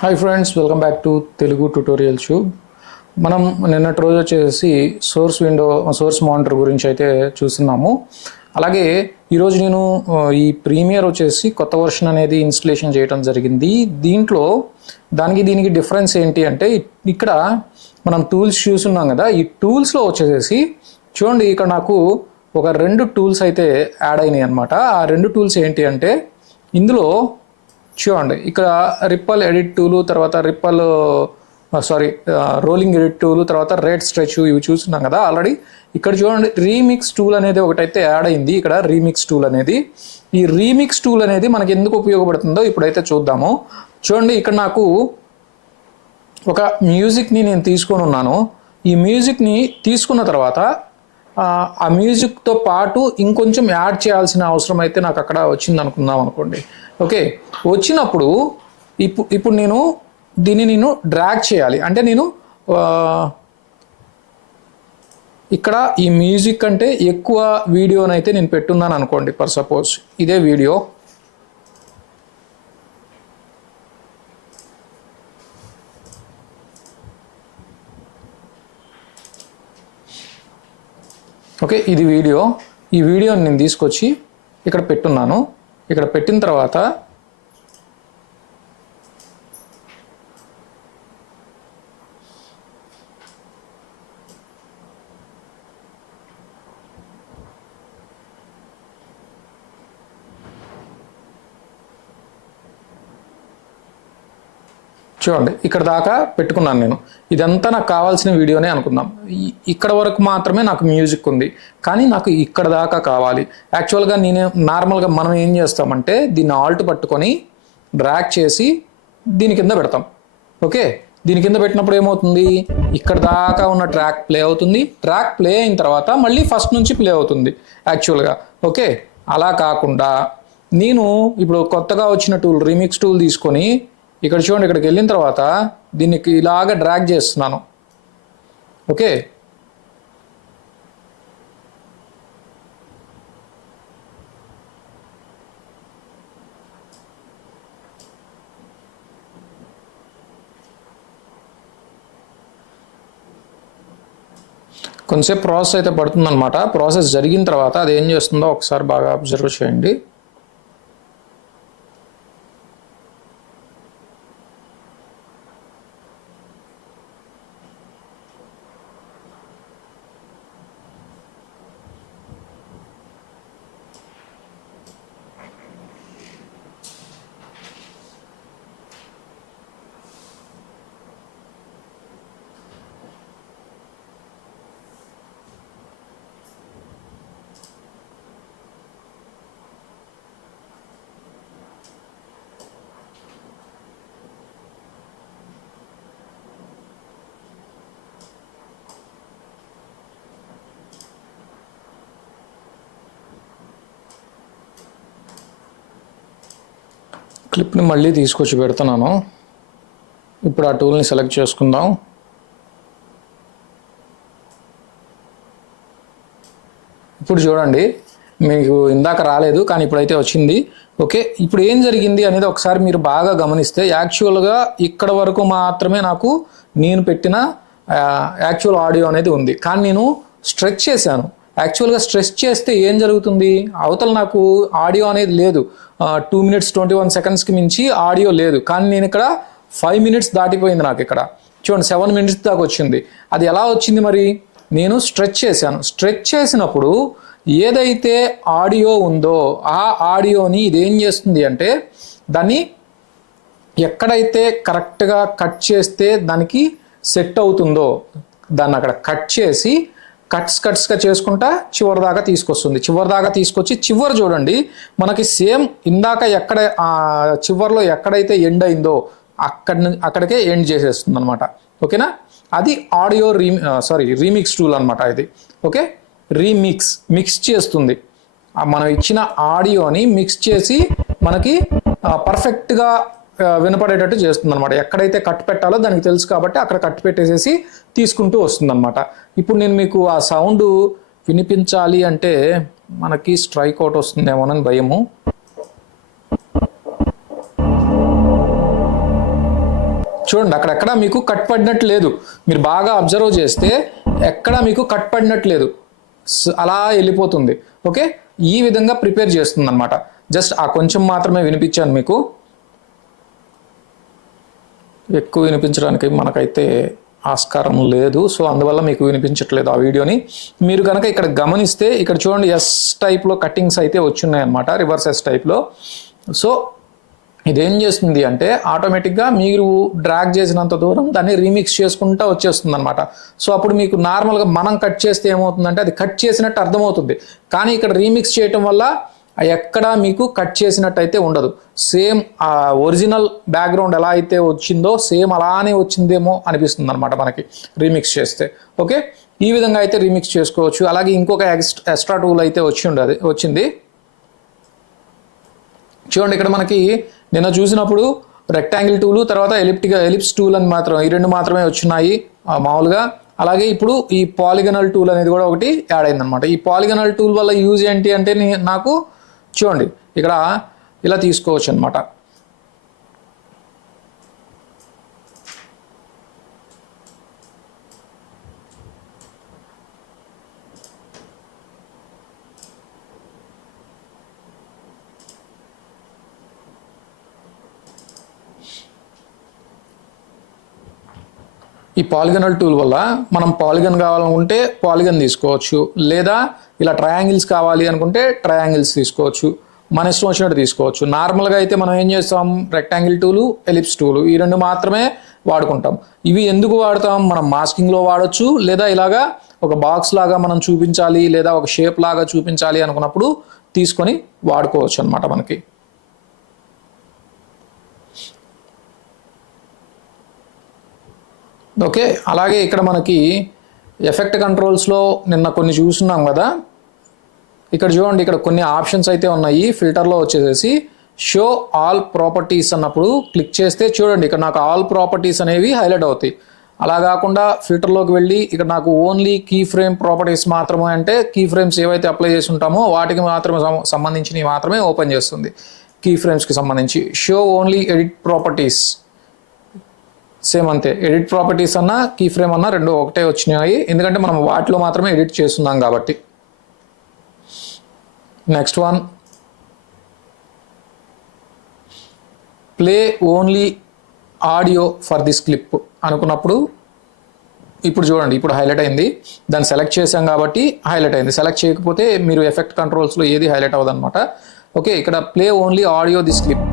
Hi friends, welcome back to Telugu tutorial tube. మనం నిన్నటి రోజు వచ్చేసి సోర్స్ మానిటర్ గురించి అయితే చూస్తున్నాము. అలాగే ఈరోజు నేను ఈ ప్రీమియర్ వచ్చేసి కొత్త వర్షన్ అనేది ఇన్స్టలేషన్ చేయడం జరిగింది. దీంట్లో దీనికి డిఫరెన్స్ ఏంటి అంటే, ఇక్కడ మనం టూల్స్ చూస్తున్నాం కదా, ఈ టూల్స్లో వచ్చేసి చూడండి, ఇక్కడ నాకు ఒక 2 టూల్స్ అయితే యాడ్ అయినాయి అనమాట. ఆ 2 టూల్స్ ఏంటి అంటే, ఇందులో చూడండి, ఇక్కడ రిప్పల్ ఎడిట్ టూలు, తర్వాత రోలింగ్ ఎడిట్ టూలు, తర్వాత రేట్ స్ట్రెచ్, ఇవి చూస్తున్నాం కదా ఆల్రెడీ. ఇక్కడ చూడండి, రీమిక్స్ టూల్ అనేది ఒకటైతే యాడ్ అయింది. ఇక్కడ రీమిక్స్ టూల్ అనేది, ఈ రీమిక్స్ టూల్ అనేది మనకి ఎందుకు ఉపయోగపడుతుందో ఇప్పుడైతే చూద్దాము. చూడండి, ఇక్కడ నాకు ఒక మ్యూజిక్ని నేను తీసుకొని ఉన్నాను. ఈ మ్యూజిక్ని తీసుకున్న తర్వాత ఆ మ్యూజిక్తో పాటు ఇంకొంచెం యాడ్ చేయాల్సిన అవసరం అయితే నాకు అక్కడ వచ్చింది అనుకుందాం అనుకోండి. ఓకే, వచ్చినప్పుడు ఇప్పుడు నేను డ్రాగ్ చేయాలి అంటే, నేను ఇక్కడ ఈ మ్యూజిక్ అంటే ఎక్కువ వీడియోనైతే నేను పెట్టున్నాను అనుకోండి. ఫర్ సపోజ్ ఇదే వీడియో, ఓకే, ఇది వీడియో. ఈ వీడియోని నేను తీసుకొచ్చి ఇక్కడ పెట్టున్నాను. ఇక్కడ పెట్టిన తర్వాత చూడండి, ఇక్కడ దాకా పెట్టుకున్నాను నేను. ఇదంతా నాకు కావాల్సిన వీడియోనే అనుకుందాం. ఇక్కడ వరకు మాత్రమే నాకు మ్యూజిక్ ఉంది, కానీ నాకు ఇక్కడ దాకా కావాలి. యాక్చువల్గా నార్మల్గా మనం ఏం చేస్తామంటే, దీన్ని ఆల్ట్ పట్టుకొని డ్రాగ్ చేసి దీని కింద పెడతాం. ఓకే, దీని కింద పెట్టినప్పుడు ఏమవుతుంది, ఇక్కడ దాకా ఉన్న ట్రాక్ ప్లే అవుతుంది. ట్రాక్ ప్లే అయిన తర్వాత మళ్ళీ ఫస్ట్ నుంచి ప్లే అవుతుంది యాక్చువల్గా. ఓకే, అలా కాకుండా నేను ఇప్పుడు కొత్తగా వచ్చిన టూల్ రీమిక్స్ టూల్ తీసుకొని ఇక్కడ చూడండి, ఇక్కడికి వెళ్ళిన తర్వాత దీనికి ఇలాగ డ్రాగ్ చేస్తున్నాను. ఓకే, కొంచెంసేపు ప్రాసెస్ అయితే పడుతుందన్నమాట. ప్రాసెస్ జరిగిన తర్వాత అది ఏం చేస్తుందో ఒకసారి బాగా అబ్జర్వ్ చేయండి. క్లిప్ని మళ్ళీ తీసుకొచ్చి పెడుతున్నాను. ఇప్పుడు ఆ టూల్ని సెలెక్ట్ చేసుకుందాం. ఇప్పుడు చూడండి, మీకు ఇందాక రాలేదు కానీ ఇప్పుడైతే వచ్చింది. ఓకే, ఇప్పుడు ఏం జరిగింది అనేది ఒకసారి మీరు బాగా గమనిస్తే, యాక్చువల్గా ఇక్కడ వరకు మాత్రమే నేను పెట్టిన యాక్చువల్ ఆడియో అనేది ఉంది. కానీ నేను స్ట్రెచ్ చేశాను. యాక్చువల్గా స్ట్రెచ్ చేస్తే ఏం జరుగుతుంది, అవతల నాకు ఆడియో అనేది లేదు. 2 minutes 21 secondsకి మించి ఆడియో లేదు. కానీ నేను ఇక్కడ 5 minutes దాటిపోయింది. నాకు ఇక్కడ చూడండి 7 minutes దాకా వచ్చింది. అది ఎలా వచ్చింది మరి, నేను స్ట్రెచ్ చేశాను. స్ట్రెచ్ చేసినప్పుడు ఏదైతే ఆడియో ఉందో ఆ ఆడియోని ఇదేం చేస్తుంది అంటే, దాన్ని ఎక్కడైతే కరెక్ట్గా కట్ చేస్తే దానికి సెట్ అవుతుందో దాన్ని అక్కడ కట్ చేసి కట్స్గా చేసుకుంటా చివరి దాకా తీసుకొస్తుంది. చివరి దాకా తీసుకొచ్చి చివరి చూడండి, మనకి సేమ్ ఇందాక చివరిలో ఎక్కడైతే ఎండ్ అయిందో అక్కడికే ఎండ్ చేసేస్తుంది అనమాట. ఓకేనా, అది ఆడియో రీమిక్స్ టూల్ అనమాట ఇది. ఓకే, మిక్స్ చేస్తుంది. మనం ఇచ్చిన ఆడియోని మిక్స్ చేసి మనకి పర్ఫెక్ట్గా వినపడేటట్టు చేస్తుంది అనమాట. ఎక్కడైతే కట్ పెట్టాలో దానికి తెలుసు కాబట్టి అక్కడ కట్ పెట్టేసేసి తీసుకుంటూ వస్తుంది అనమాట. ఇప్పుడు నేను మీకు ఆ సౌండ్ వినిపించాలి అంటే మనకి స్ట్రైక్ అవుట్ వస్తుందేమోనని భయము. చూడండి అక్కడెక్కడ మీకు కట్ పడినట్టు లేదు. మీరు బాగా అబ్జర్వ్ చేస్తే ఎక్కడ మీకు కట్ పడినట్టు లేదు, అలా వెళ్ళిపోతుంది. ఓకే, ఈ విధంగా ప్రిపేర్ చేస్తుంది అనమాట. జస్ట్ ఆ కొంచెం మాత్రమే వినిపించాను మీకు, ఎక్కువ వినిపించడానికి మనకైతే ఆస్కారం లేదు. సో అందువల్ల మీకు వినిపించట్లేదు ఆ వీడియోని. మీరు కనుక ఇక్కడ గమనిస్తే ఇక్కడ చూడండి ఎస్ టైప్లో కట్టింగ్స్ అయితే వచ్చున్నాయి అనమాట, రివర్స్ ఎస్ టైప్లో. సో ఇదేం చేస్తుంది అంటే ఆటోమేటిక్గా మీరు డ్రాగ్ చేసినంత దూరం దాన్ని రీమిక్స్ చేసుకుంటూ వచ్చేస్తుంది అనమాట. సో అప్పుడు మీకు నార్మల్గా మనం కట్ చేస్తే ఏమవుతుందంటే అది కట్ చేసినట్టు అర్థమవుతుంది. కానీ ఇక్కడ రీమిక్స్ చేయటం వల్ల ఎక్కడ మీకు కట్ చేసినట్టు అయితే ఉండదు. సేమ్ ఆ ఒరిజినల్ బ్యాక్గ్రౌండ్ ఎలా అయితే వచ్చిందో సేమ్ అలానే వచ్చిందేమో అనిపిస్తుంది అనమాట మనకి రీమిక్స్ చేస్తే. ఓకే, ఈ విధంగా అయితే రీమిక్స్ చేసుకోవచ్చు. అలాగే ఇంకొక ఎక్స్ట్రా టూల్ అయితే వచ్చింది. చూడండి ఇక్కడ మనకి నిన్న చూసినప్పుడు రెక్టాంగిల్ టూలు, తర్వాత ఎలిప్స్ టూల్ అని మాత్రం ఈ రెండు మాత్రమే వచ్చినాయి మామూలుగా. అలాగే ఇప్పుడు ఈ పాలిగనల్ టూల్ అనేది కూడా ఒకటి యాడ్ అయిందనమాట. ఈ పాలిగనల్ టూల్ వల్ల యూజ్ ఏంటి అంటే నాకు చూడండి ఇక్కడ ఇలా తీసుకోవచ్చు అనమాట. ఈ పాలిగనల్ టూల్ వల్ల మనం పాలిగన్ కావాలనుకుంటే పాలిగన్ తీసుకోవచ్చు, లేదా ఇలా ట్రయాంగిల్స్ కావాలి అనుకుంటే ట్రయాంగిల్స్ తీసుకోవచ్చు, మన ఇష్టం వచ్చినట్టు తీసుకోవచ్చు. నార్మల్గా అయితే మనం ఏం చేస్తాం, రెక్టాంగిల్ టూలు, ఎలిప్స్ టూలు ఈ రెండు మాత్రమే వాడుకుంటాం. ఇవి ఎందుకు వాడతాం, మనం మాస్కింగ్లో వాడచ్చు, లేదా ఇలాగా ఒక బాక్స్ లాగా మనం చూపించాలి, లేదా ఒక షేప్ లాగా చూపించాలి అనుకున్నప్పుడు తీసుకొని వాడుకోవచ్చు అనమాట మనకి. ఓకే, అలాగే ఇక్కడ మనకి ఎఫెక్ట్ కంట్రోల్స్లో నిన్న కొన్ని చూస్తున్నాం కదా, ఇక్కడ చూడండి ఇక్కడ కొన్ని ఆప్షన్స్ అయితే ఉన్నాయి. ఫిల్టర్లో వచ్చేసేసి షో ఆల్ ప్రాపర్టీస్ అన్నప్పుడు క్లిక్ చేస్తే చూడండి ఇక్కడ నాకు ఆల్ ప్రాపర్టీస్ అనేవి హైలైట్ అవుతాయి. అలా కాకుండా ఫిల్టర్లోకి వెళ్ళి ఇక్కడ నాకు ఓన్లీ కీ ఫ్రేమ్ ప్రాపర్టీస్ మాత్రమే, అంటే కీ ఫ్రేమ్స్ ఏవైతే అప్లై చేసి ఉంటామో వాటికి మాత్రమే సంబంధించినవి మాత్రమే ఓపెన్ చేస్తుంది. కీ ఫ్రేమ్స్కి సంబంధించి show only edit properties same అంతే. ఎడిట్ ప్రాపర్టీస్ అన్నా కీ ఫ్రేమ్ అన్నా రెండు ఒకటే వచ్చినాయి, ఎందుకంటే మనం వాటిలో మాత్రమే ఎడిట్ చేస్తున్నాం కాబట్టి. Next one, play only audio for this clip అనుకున్నప్పుడు ఇప్పుడు చూడండి ఇప్పుడు హైలైట్ అయింది. దాన్ని సెలెక్ట్ చేసాం కాబట్టి హైలైట్ అయింది. సెలెక్ట్ చేయకపోతే మీరు ఎఫెక్ట్ కంట్రోల్స్లో ఏది హైలైట్ అవ్వదు అనమాట. ఓకే, ఇక్కడ play only audio this clip.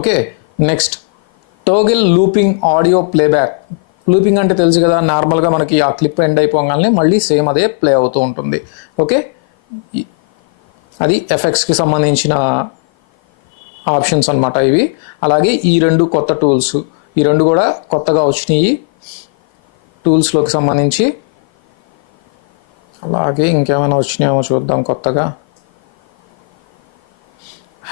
Okay, next toggle looping audio playback. Looping అంటే తెలుసు కదా, నార్మల్గా మనకి ఆ క్లిప్ ఎండ్ అయిపోగానే మళ్ళీ సేమ్ అదే ప్లే అవుతూ ఉంటుంది. ఓకే, అది ఎఫెక్ట్స్కి సంబంధించిన ఆప్షన్స్ అనమాట ఇవి. అలాగే ఈ రెండు కొత్త టూల్స్, ఈ రెండు కూడా కొత్తగా వచ్చినాయి టూల్స్లోకి సంబంధించి. అలాగే ఇంకేమైనా వచ్చినాయేమో చూద్దాం కొత్తగా.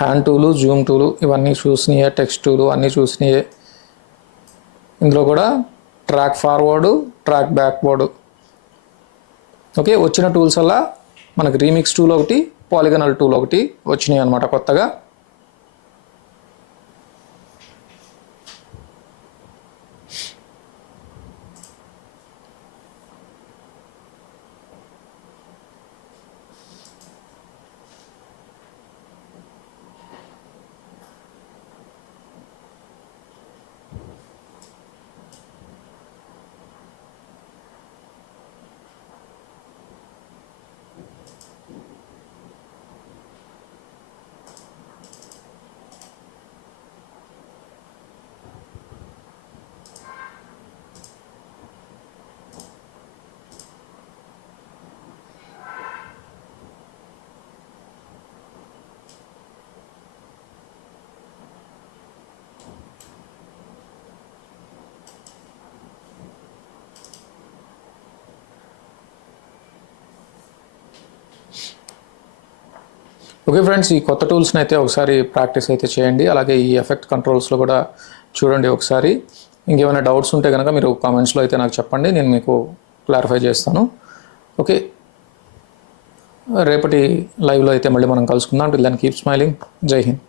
హ్యాండ్ టూలు, జూమ్ టూలు ఇవన్నీ చూసినాయే, టెక్స్ట్ టూలు అన్నీ చూసినాయే. ఇందులో కూడా ట్రాక్ ఫార్వర్డు, ట్రాక్ బ్యాక్వర్డు. ఓకే, వచ్చిన టూల్స్ వల్ల మనకి రీమిక్స్ టూల్ ఒకటి, పాలిగనల్ టూల్ ఒకటి వచ్చినాయి అనమాట కొత్తగా. ఓకే ఫ్రెండ్స్, ఈ కొత్త టూల్స్ని అయితే ఒకసారి ప్రాక్టీస్ అయితే చేయండి. అలాగే ఈ ఎఫెక్ట్ కంట్రోల్స్లో కూడా చూడండి ఒకసారి. ఇంకేమైనా డౌట్స్ ఉంటే కనుక మీరు కామెంట్స్లో అయితే నాకు చెప్పండి, నేను మీకు క్లారిఫై చేస్తాను. ఓకే, రేపటి లైవ్లో అయితే మళ్ళీ మనం కలుసుకుందాం. Till then keep smiling. Jai Hind.